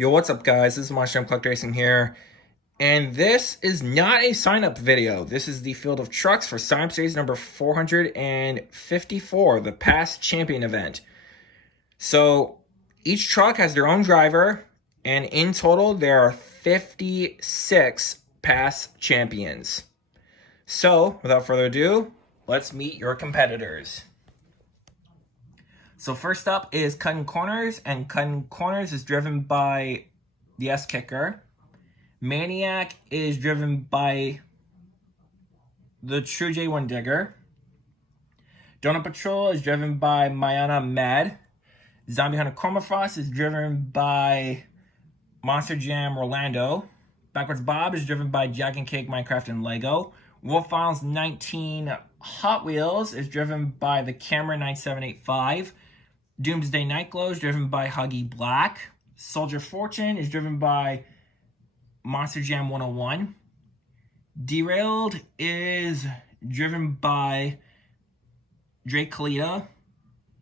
Yo, what's up, guys? This is Monster Collect Racing here, and this is not a sign-up video. This is the Field of Trucks for sign-up series number 454, the past champion event. So each truck has their own driver, and in total there are 56 past champions. So without further ado, let's meet your competitors. So first up is Cutting Corners, and Cutting Corners is driven by the S-Kicker. Maniac is driven by the True J1 Digger. Donut Patrol is driven by Mayana Med. Zombie Hunter Chromafrost is driven by Monster Jam Orlando. Backwards Bob is driven by Jack and Cake Minecraft and Lego. Wolf Files 19 Hot Wheels is driven by the Camera 9785. Doomsday Nightglow is driven by Huggy Black. Soldier Fortune is driven by Monster Jam 101. Derailed is driven by Drake Kalita.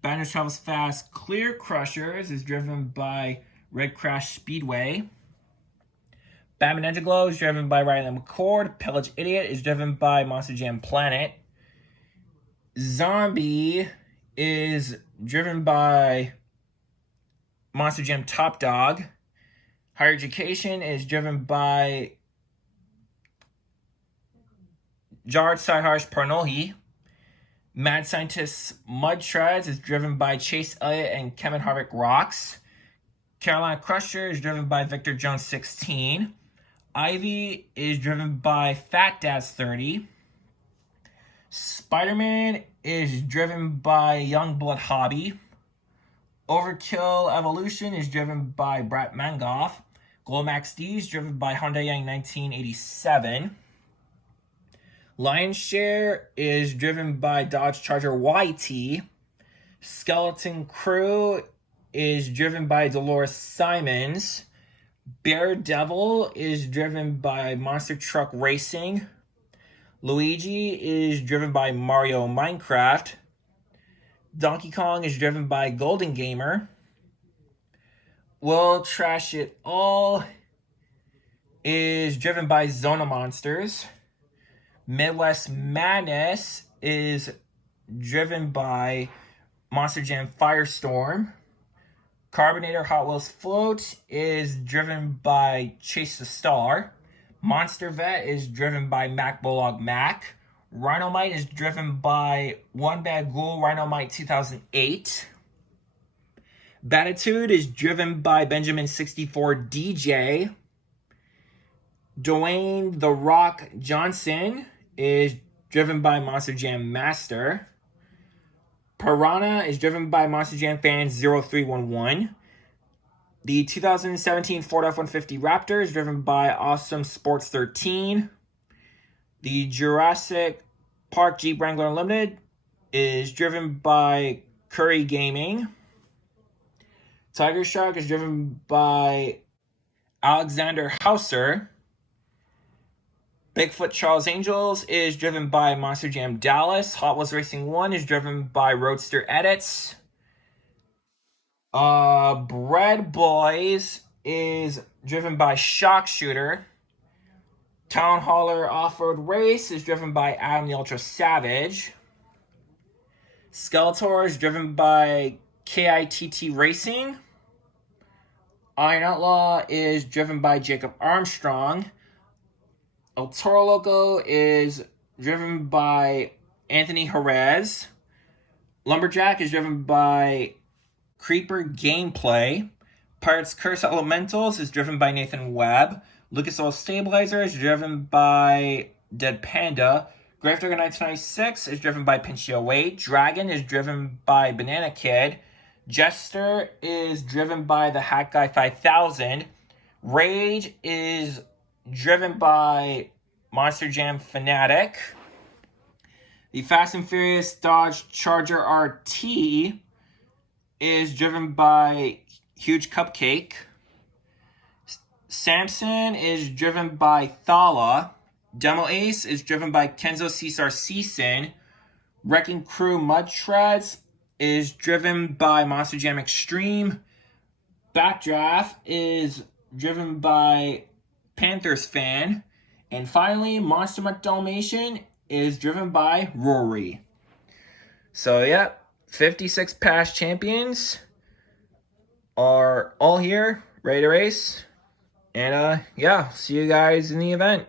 Banners Travels Fast Clear Crushers is driven by Red Crash Speedway. Batman Ninja Glow is driven by Riley McCord. Pillage Idiot is driven by Monster Jam Planet. Zombie is driven by Monster Jam Top Dog. Higher Education is driven by Jared Sideharsh Parnohi. Mad Scientist Mud Treads is driven by Chase Elliott and Kevin Harvick Rocks. Carolina Crusher is driven by Victor Jones 16. Ivy is driven by Fat Dad's 30. Spider-Man is driven by Youngblood Hobby. Overkill Evolution is driven by Brett Mangoff. Glomax D is driven by Hyundai Yang 1987. Lion's Share is driven by Dodge Charger YT. Skeleton Crew is driven by Dolores Simons. Bear Devil is driven by Monster Truck Racing. Luigi is driven by Mario Minecraft. Donkey Kong is driven by Golden Gamer. We'll Trash It All is driven by Zona Monsters. Midwest Madness is driven by Monster Jam Firestorm. Carbonator Hot Wheels Float is driven by Chase the Star. Monster Vet is driven by Mac Bullock Mac. Rhinomite is driven by One Bad Ghoul Rhinomite 2008. Batitude is driven by Benjamin 64 DJ. Dwayne The Rock Johnson is driven by Monster Jam Master. Piranha is driven by Monster Jam Fans 0311. The 2017 Ford F-150 Raptor is driven by Awesome Sports 13. The Jurassic Park Jeep Wrangler Unlimited is driven by Curry Gaming. Tiger Shark is driven by Alexander Hauser. Bigfoot Charles Angels is driven by Monster Jam Dallas. Hot Wheels Racing 1 is driven by Roadster Edits. Bread Boys is driven by Shock Shooter. Town Hauler Off-Road Race is driven by Adam the Ultra Savage. Skeletor is driven by KITT Racing. Iron Outlaw is driven by Jacob Armstrong. El Toro Loco is driven by Anthony Jerez. Lumberjack is driven by Creeper Gameplay. Pirates Curse Elementals is driven by Nathan Webb. Lucas Oil Stabilizer is driven by Dead Panda. Gravedigger 1996 is driven by Pinchio Wade. Dragon is driven by Banana Kid. Jester is driven by the Hat Guy 5000. Rage is driven by Monster Jam Fanatic. The Fast and Furious Dodge Charger RT is driven by Huge Cupcake. Samson is driven by Thala. Demo Ace is driven by Kenzo Cesar Season. Wrecking Crew Mud Shreds is driven by Monster Jam Extreme. Backdraft is driven by Panthers fan. And finally, Monster Mutt Dalmatian is driven by Rory. So, yeah, 56 past champions are all here, ready to race. And, yeah, see you guys in the event.